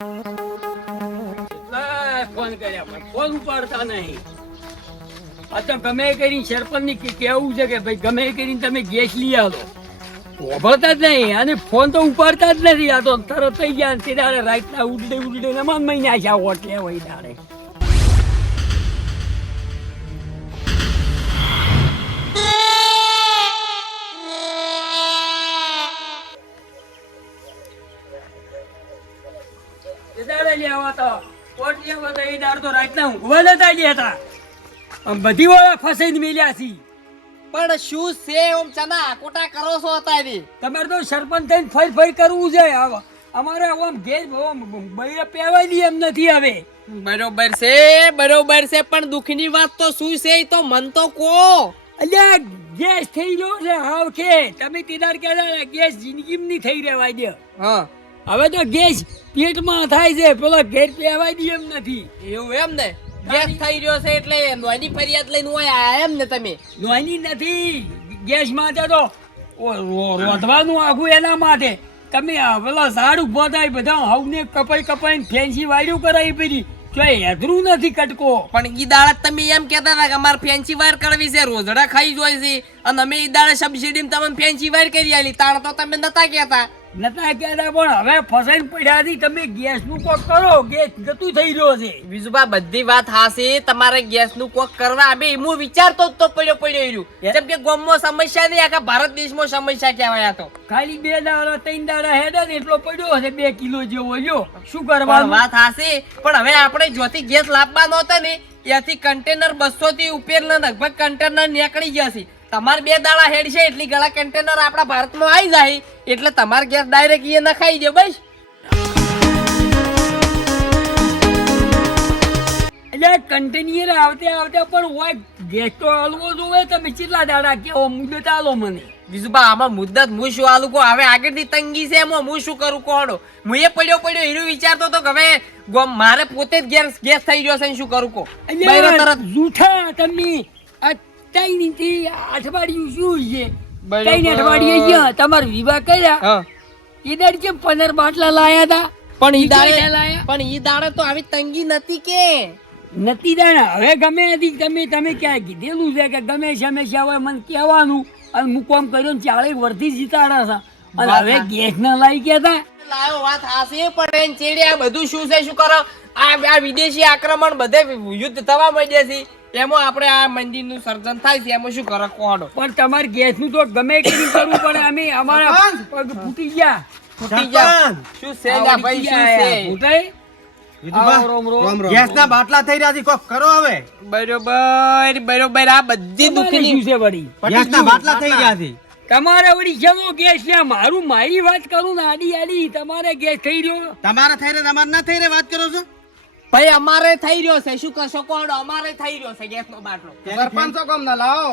Phone કર્યા પણ phone ઉપાડતા નહીં. આ તો ગમે કરીને સરપંચ ને કેવું છે કે ભાઈ ગમે કરીને તમે ગેસ લઈ આવો. ઉભરતા જ નહીં અને ફોન તો ઉપાડતા જ નથી. આ તો તરત થઈ ગયા તે દાડે રાતના ઉડે નમાન મહિને આશા વોટ લેવાય દાડે. બધી વાળા ફસાઈને મેલ્યા છે. પણ શું છે ઓમ ચના કોટા કરો છો અત્યારે? તમારે તો સરપંચ થઈને ફરી કરવું છે. અમારે આમ ઘેર બૈરા પહેવાય દે એમ નથી હવે. બરોબર છે પણ દુઃખની વાત તો શું છે એ તો મન તો કો. અલ્યા ગેસ થઈ ગયો છે હાવ કે તમે તેદાર કહેતા ગેસ જિંદગીમાં નહીં થઈ રહેવાય દે. હા હવે તો ગેસ પેટમાં થાય છે પેલો ઘેર પહેવાય દે એમ નથી. એવું એમ ને? ગેસ થઈ રહ્યો છે એટલે નોની ફરિયાદ લઈને હોય આયા એમ ને તમે? નોની નથી ગેસ માટે તો રોધવાનું આખું એના માટે. તમે પેલા ઝાડ ઉભા થાય બધા હવને કપાઈને ફેન્સી વાયરું કરાવી પડી તો હેદરું નથી કટકો. પણ ઈ દાડા તમે એમ કહેતા હતા કે અમારે ફેન્સી વાયર કરવી છે, રોજડા ખાઈ જોઈ છે અને અમે ઈ દાડા સબસિડીમાં તમને ફેન્સી વાયર કરી આલી. તાણ તો તમે નતા કહેતા. નતા કહેતા પણ હવે ફસાઈને પડ્યાથી તમે ગેસનું કોક કરો. ગેસ ગતું થઈ રહ્યો છે. વિજુભા બધી વાત હાસી. તમારે ગેસનું કોક કરવા અમે હું વિચારતો જ તો પડ્યો રહ્યું. જેમ કે ગામમાં સમસ્યા નહીં, આખા ભારત દેશમાં સમસ્યા કહેવાય. તો ખાલી 2 દાડા 3 દાડા હેડે ને એટલો પડ્યો છે 2 કિલો જેવો. લ્યો શું કરવાનું? વાત હાસી પણ હવે આપણે જ્યોતિ ગેસ લાવવાનો હતો ને ત્યાંથી કન્ટેનર 200 થી ઉપર લગભગ કન્ટેનર નીકળી ગયા છે. તમારે 2 દાડા હેડ છે એટલી ગળા કન્ટેનર આપણા ભારતમાં આવી જાય એટલે તમારે ગેસ ડાયરેક્ટ એ નખાઈ દે બસ. એટલે કન્ટેનર આવતે પણ હોય ગેસ તો હાલવો જોવે. તમે કેટલા દાડા કેવો મુદત આલો મને? વિજુભા આમાં મુદ્દત હું શું આલું કહો? હવે આગળથી તંગી છે એમાં હું શું કરું કોડો? હું એ પડ્યો હીરું વિચારતો હતો કે હવે મારે પોતે જ ગેસ થઈ ગયો છે શું કરું કહો? તરત જૂઠા તમે. આ 3 થી અઠવાડિયું શું છે? 3 અઠવાડિયે ગયા તમારે વિવાહ કર્યા એ દાડે કેમ 15 બાટલા લાયા હતા? પણ ઈ દાડે તો આવી તંગી નથી કે નથી દાણા. હવે ગમે હતી તમે ક્યાં કીધેલું છે કે ગમે સમસ્યા હોય મને કહેવાનું અને હું કોમ કર્યો ને 40 વર્ષથી જીતાડા છે અને હવે ગેસ ના લાવી કેતા લાયો. વાત હાસી પણ એન ચેડે આ બધું શું છે શું કરો? આ વિદેશી આક્રમણ બધે યુદ્ધ થવા માંડ્યા છે એમાં આપણે આ મંદિરનું સર્જન થાય છે એમાં શું કરો કોડો? પણ તમારે ગેસ નું તો ગમે એટલું કરવું પડે. અમે અમારા પગ ફૂટી ગયા. શું છે ભાઈ? શું છે ફૂટાય? ગેસ ના બાટલા થઈ રહ્યા છે કોક કરો હવે. બરોબર આ બધી દુઃખની શું છે વળી? ગેસ ના બાટલા થઈ રહ્યા છે. તમારે વળી કેવો ગેસ છે? મારી વાત કરું ને આડી તમારે ગેસ થઈ રહ્યો. તમારા થઈ રહ્યા તમારે ના થઈ રહ્યા વાત કરો છો ભાઈ? અમારે થઈ રહ્યો છે શું કરશો કોડો? અમારે થઈ રહ્યો છે ગેસ નો બાટલો. સરપંચો કોમ ના લાવો.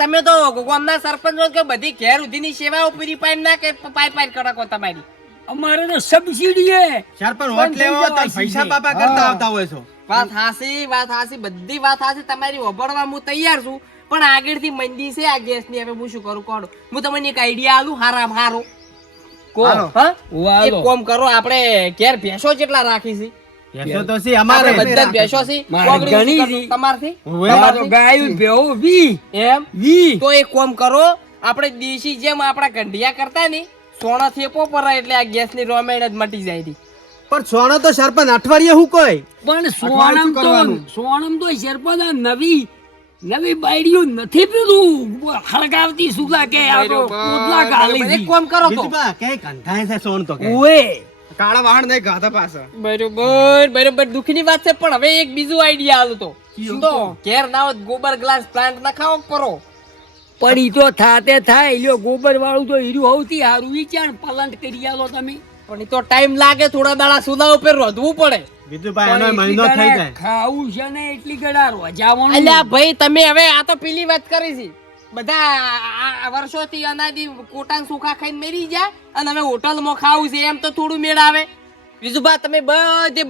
તમે તો ગામના સરપંચ કે બધી ઘેર સુધીની સેવાઓ પૂરી પાડી ના કે પાઈ કરો તમારી? અમારે તો સબસિડી હે. સરપંચ વોટ લેવા તો પૈસા પાપા કરતા આવતા હોય છો. વાત હાસી બધી વાત હાસી તમારી વભળવા હું તૈયાર છું પણ આગળથી મંદી છે આ ગેસ ની. હવે હું શું કરું કોડો? હું તમને એક આઈડિયા આલું હારો એક કામ કરો. આપણે ઘેર ભેંસો કેટલા રાખી છે? ભેંસો તો છે અમારે બધા ભેંસો છે. તમારથી ગાયું ભેવું 20 એમ તો એક કામ કરો. આપણે દેશી જેમ આપણા ગંઢિયા કરતા ને સોના થેપો પર એટલે આ ગેસ ની રોમેડ જ મટી જાય છે. પણ સોનો તો સરપંચ અઠવાડિયે હું કોઈ પણ સોનમ તો સરપંચ નવી બાયડીઓ નથી પેલું હળગાવતી સુગા કે આ તો કોદલા ગાલી એક કામ કરો તો કે કંઠાય છે સોન તો કે ઓએ કાળા વાહણ નહીં ગાતા પાછા. બરોબર દુઃખની વાત છે પણ હવે એક બીજું આઈડિયા આલું તો તો ઘેર ના ગોબર ગ્લાસ પ્લાન્ટ નખાવો કરો. પણ ઈ તો થાતે થાય લ્યો ગોબર વાળું તો હીરું હવતી હારું વિચાર પલંટ કરી આલો તમે. પણ ઈ તો ટાઈમ લાગે. થોડા દાડા સુના ઉપર રોધવું પડે. વિજુભાઈ એનો મહિનો થઈ જાય. ખાવું છે ને એટલી ગડા રોજાવાનું. અલ્યા ભાઈ તમે હવે આ તો પેલી વાત કરી છે. બધા વર્ષોથી અનાદિ કોટાન સુખા ખાઈને મેરી જાય અને હવે હોટલમાં ખાવું છે એમ તો થોડું મેળ આવે. વિજુભા તમે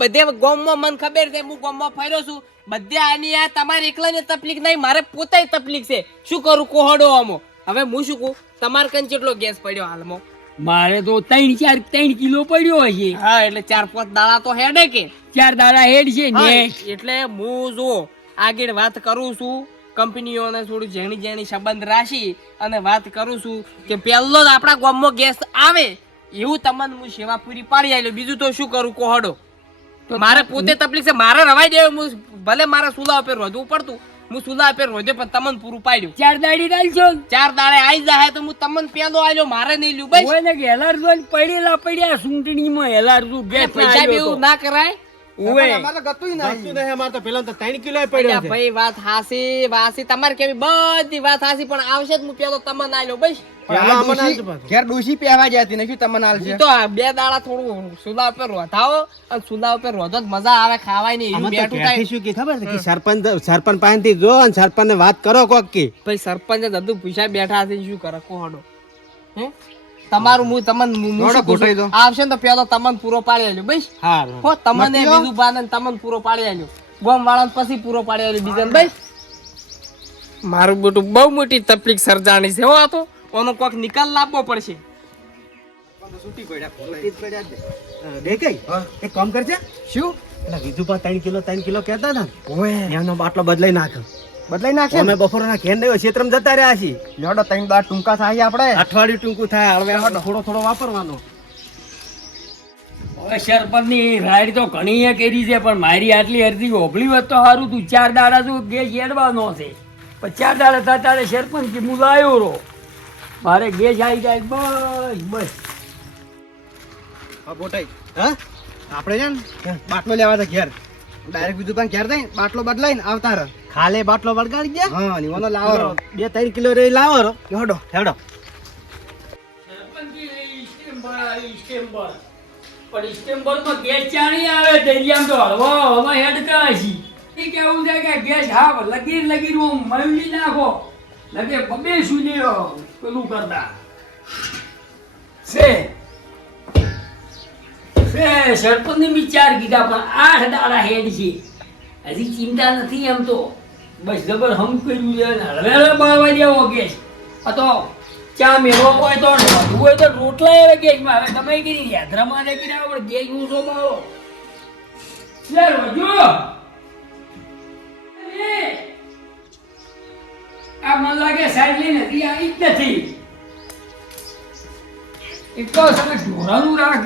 બધે ગામમાં મને ખબર છે હું ગામમાં ફર્યો છું બધે આની આ તમારે એકલાને તકલીફ નહીં મારે પોતે તકલીફ છે. શું કરું કોહડો આમો? હવે હું શું કહું તમારે કઈ કેટલો ગેસ પડ્યો હાલમાં? મારે તો 3 કિલો પડ્યો હશે. હા એટલે 4-5 દાડા તો હેડે કે 4 દાડા હેડ છે હા, ને. એટલે હું જો આગળ વાત કરું છું કંપનીઓને થોડું જેણી સંબંધ રાખી અને વાત કરું છું કે પહેલો જ આપણા ગામમાં ગેસ આવે એવું તમને હું સેવા પૂરી પાડી આલ્યો. બીજું તો શું કરું કોહડો? તો મારે પોતે તકલીફ છે, મારે રવાઈ દેવું. હું ભલે મારા સુલા ઉપર રોધવું પડતું, હું સુલા ઉપર રોધ્યો પણ તમને પૂરું પાડ્યું. 4 દાડી ડાલશો. 4 દાડે આવી જાય તો હું તમને પેલો આલ્યો, મારે નહીં લ્યું બસ. ઓય ને કે હેલાર જોઈને પડ્યા સૂંટણીમાં હેલાર શું ગેસ પૈસા બી એવું ના કરાય. ઓય ગતું નહીં, અમારે તો પેલા તો 3 કિલો પડ્યો અલ્યા છે. ભાઈ વાત હાસી તમારે કેવી બધી વાત હાસી પણ આવશે જ હું પેલો તમને આલ્યો બસ. પેલા અમને આલજો પાછું. ઘેર ડોશી પહેવા જતી નથી તમને હાલ છે. ઈ તો આ 2 દાડા થોડું સુલા ઉપર રોધાવો અને સુલા ઉપર રોધો જ મજા આવે, ખાવાય નહીં. અમે એવું તો બેઠું ક્યાંથી થાય. શું કે ખબર છે કે સરપંચ પાસેથી જો અને સરપંચને વાત કરો કોક કે ભાઈ સરપંચ જ હતું પૂછ્યા બેઠા છે શું કરે કોહડો? હે તમારું હું તમને દોડો ગોઠવી દો. આવશે ને તો પેલો તમને પૂરો પાડી આલ્યો બસ. હા હો તમને નક્કી હો? બીજું બાને તમને પૂરો પાડી આલ્યો, ગોમ વાળાને પછી પૂરો પાડી આલ્યો બીજાને બસ. મારું બેટું બહુ મોટી તકલીફ સર્જાણી છે હો. આ તો ઓનો કોક નિકાલ લાવવો પડશે. એક કામ કરજે. શું પેલા વિધુભા 3 કિલો કહેતા હતા ને એનો બાટલો બદલાઈ નાખ. બદલાઈ નાખશે અમે બપોરના ઘેર નહીં ક્ષેત્રમાં જતા રહ્યા છીએ. લેડો 3 દાડા ટૂંકા થાય આપણે. અઠવાડિયું ટૂંકું થાય હવે થોડો વાપરવાનો. હવે સરપંચની રાઈડ તો ઘણી એ કરી છે પણ મારી આટલી અરજી ઓભળી હોત તો સારું તું. 4 દાડા તો ગેસ હેડવાનો છે પણ 4 દાડા થતા સરપંચ કે હું લાયો રો મારે ગેસ આવી જાય બસ બસ. હા બોટાઈ હા આપણે છે ને બાટલો લેવા હતા ઘેર. ડાયરેક્ટ બીજું પણ ઘેર જઈને બાટલો બદલાઈને આવતા રહે. ખાલે બાટલો વળગાડી દે. હા નીવાનો લાવો 2-3 કિલો રે લાવો રો. હેડો હેડો. પણ સ્ટેમ્બરમાં ગેસ ચાણી આવે દરિયામાં તો હળવો હેડકા હશી. એ કેવું છે કે ગેસ હા લગીર હું મળી નાખો લગે બબે સુલીઓ પેલું કરતા છે સરપંચને બી 4 કીધા પણ 8 દાડા હેડ છે. હજી ચિંતા નથી એમ તો બસ જબર હમ કર્યું છે ને હળવે બાળવા દેવો ગેસ. આ તો ચા મેળવો હોય તો રોધવું હોય તો રોટલા આવે ગેસમાં. હવે તમે કીધી યાત્રામાં ને કીધા પણ ગેસ હું શો બાળો લે રોજો આ મને લાગે સાઈડ લઈને હજી આવી જ નથી. એક તો તમે ઢોરાનું રાખ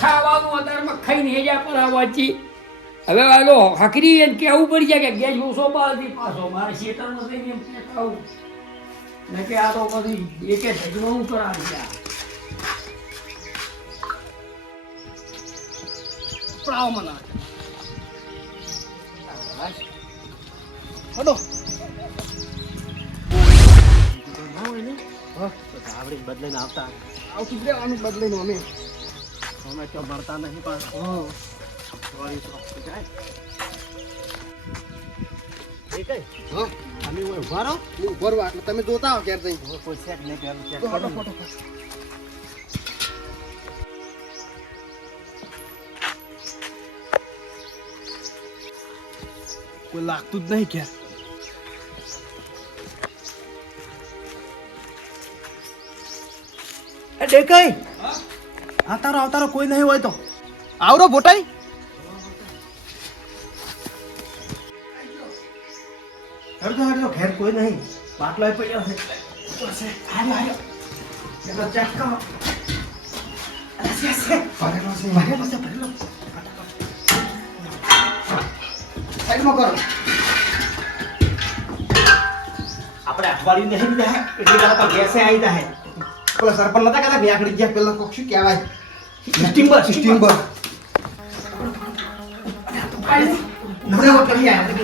ખાવાનું અત્યારમાં ખાઈને હેજા પર આવવાથી હવે વાલો હકરી એને કહેવું પડી જાય કે ગેસ ઓછો બાળથી પાછો મારે શેતરમાં થઈને એમ કહેતા આવું ને કે આ તો બધી એકે ધજવાનું કરાવી છે. પડાવો મને હેડો. આવડી બદલાઈને આવતા આવતું જ રહેવાનું બદલાઈને અમે. અમે તો મળતા નહીં પાછા. હા વળી તો જાય. એ કઈ હા અમે ઓય ઉભા રહો. હું ઉભો રહું એટલે તમે જોતા આવો ઘેર જઈને. હવે કોઈ સેટ નહીં કર્યું ચેક તો કરો હેડો ને. ફોટો. કોઈ લાગતું જ નહીં ક્યાં. એ દેખાય આવતારો કોઈ નહીં હોય તો આવરો બોટાઈ. હેડો ઘેર કોઈ નહીં. બાટલો પડ્યો છે. હાર્યો એનો ચેક કરો. ભરેલો છે. ભરેલો. સાઈડમાં કરો. આપણે અઠવાડિયું નહીં જાય એટલે તારા પર ગેસે આવી જાય. પેલા સરપંચ નતા કહેતા ભેંકડી ગયા પેલા કોક શું કહેવાય સ્ટીમ્બર. સ્ટીમ્બર. નવરે કરી આયા.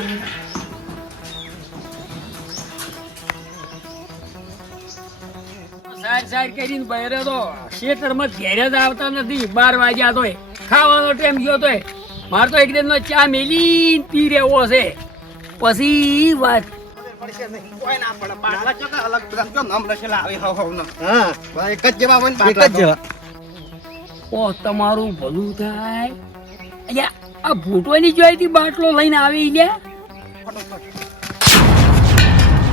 સાઈડ કરીને બહેરે તો ખેતરમાં ઘેરે જ આવતા નથી. 12 વાગ્યા તોય ખાવાનો ટાઈમ ગયો તોય મારે તો એક દિનનો ચા મેલી પી રહેવો છે પછી વાત. પડશે નહીં કોઈ ના પડે. બાટલા ચોકા અલગ બધા જો નામ લખેલા આવે હવ હવ ના. હા બસ એક જ જેવા હોય ને એક બાટલા જ જેવા. ઓ તમારું ભલું થાય. અલ્યા આ ભૂટવાની જોઈતી બાટલો લઈને આવી ગયા.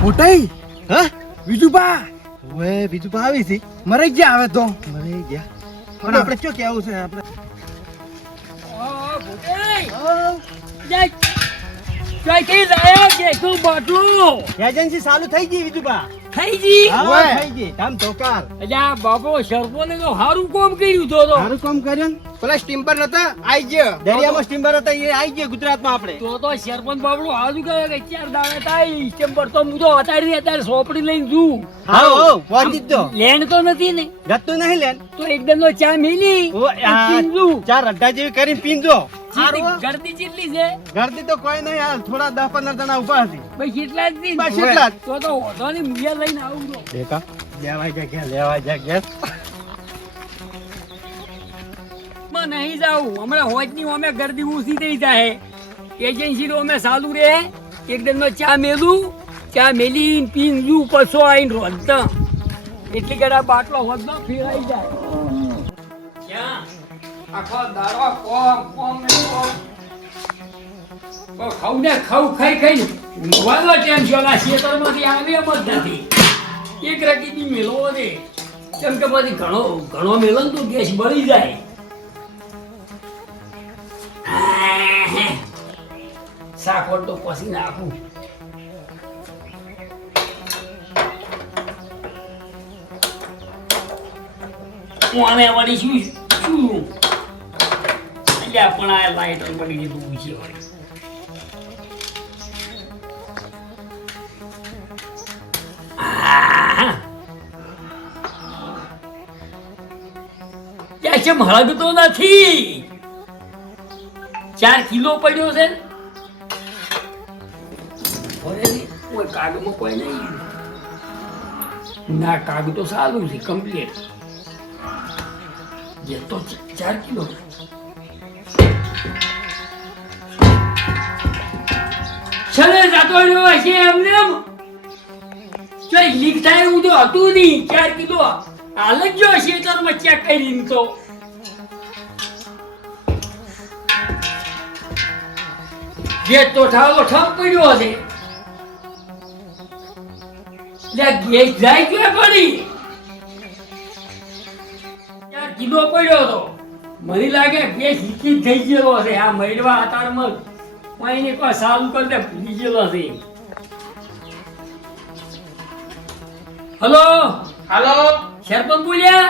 મોટાઈ હા વિજુબા હવે બીજું પણ આવી છે મરી ગયા હવે તો મરી ગયા પણ આપણે શું કેવું છે આપણે ક્યાંથી લાયા ગેસનું બાટલું એજન્સી ચાલુ થઈ ગઈ વિજુબા થઈ ગઈ હા, થઈ ગઈ કામ ધોકાર અલ્યા બાપો સરપોને તો સારું કામ કર્યું તો સારું કામ કર્યું ને? પેલા સ્ટીમ્બર નતા આઈ ગયો દરિયામાં સ્ટીમર હતા એ આવી ગયા ગુજરાતમાં આપણે તો સરપંચ બાપડું હાજુ કરે કે 4 દાડા થાય સ્ટેમ્પર તો હું તો અત્યારે સોપડી લઈને જઉં હા પહોંચી જ દો લેન્ડ તો નથી ને ગતું નહીં લેન તો એકદમ નો ચા મેલી ઓ આ પીંજું. ચાર અડધા જેવી કરીને પીંજો ગરદી જેટલી છે ઘરથી તો કોઈ નહીં હાલ થોડા 10-15 જણા ઉભા હતી ભાઈ કેટલા જ નહીં બસ એટલા જ. તો વધો ની મુયા લઈને આવું તો દેખા લેવા જા ગેસ માં નહીં જાઉં હમણાં હોજની અમે ગરદી ઊંચી થઈ જાય એજન્સી તો અમે ચાલુ રહે એકદમ નો ચા મેલું ચા મેલી પીંજું પછો આવીને રોધતા એટલી કડા બાટલો વધો ફેરાઈ જાય ક્યાં આખો દાડો કોમ ને કોમ ખાવ ને ખાઈ વાળો ટેન્શન આ ખેતરમાંથી આવે એમ જ નથી એક રકીની મેળવો દે કેમ કે પછી ઘણો મેળો ને તો ગેસ બળી જાય સાકોર તો પછી નાખું હું આમે વળી શું અલ્યા પણ આ લાઈટ પડી દીધું છે વળી ત્યાં છે હળગતો નથી 4 કિલો પડ્યો છે કોઈ કાગમાં કોઈ નહીં ના કાગ તો સારું છે કમ્પ્લીટ જે તો 4 કિલો છલે જાતો રહ્યો છે એમને એમ ચોઈ લીક થાય એવું તો હતું નહીં 4 કિલો હાલ જ જો ખેતરમાં ચેક કરીને તો ગેસ તો ઠાવો ઠપ પડ્યો છે ગેસ જાય ક્યાં પડી 4 કિલો પડ્યો તો મને લાગે ગેસ લીકેજ થઈ ગયેલો છે આ મહિડવા અતારમાં પાણી કોઈ સારું કરી દે ભૂલી ગયેલો છે હલો હાલો સરપંચ બોલ્યા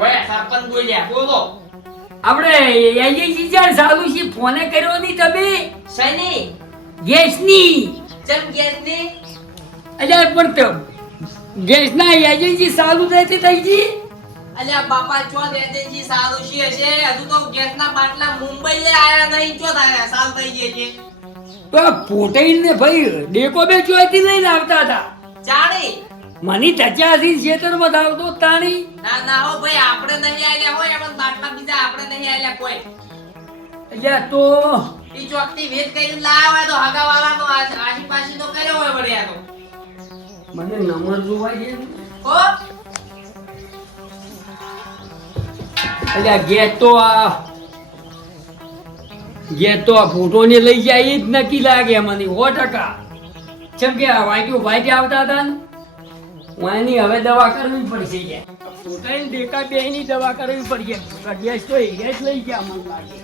ઓય સરપંચ બોલ્યા બોલો આપણે એજન્સી ચાર સારું છે ફોને કર્યો નહીં તમે શની ગેસની ચમ ગેસ ને અલ્યા પણ ગેસના એજન્સી ચાલુ નથી થઈ ગઈ અલ્યા બાપા ચો એજન્સી સારું છે હજુ તો ગેસના બાટલા મુંબઈ આયા નહીં ચો થાય સાલ થઈ ગઈ છે તો પોટેઈને ભાઈ ડેકો બે ચોથી લઈને આવતા હતા જાણી મને 85 ખેતરમાં આવતો તાણી ના ના હો ભાઈ આપણે નહીં આલ્યા હોય એમાં બાટલા બીજા આપણે નહીં આલ્યા કોઈ અલ્યા તો ઈ ચોકથી વેચ કરીને લાવ્યા હોય તો હગાવાળાનો આશી પાશી તો કર્યો હોય વળ્યા તો મને નંબર જોવા દે હો અલ્યા ગેસ તો આ ફોટોને લઈ જાય એ જ નક્કી લાગે મને 100% ચમ કે વાઈટ આવતા હતા ને વાયની હવે દવા કરવી પડશે કે ફોટાઈને દેખા બેની દવા કરવી પડશે ગેસ તો એ જ લઈ ગયા મને લાગે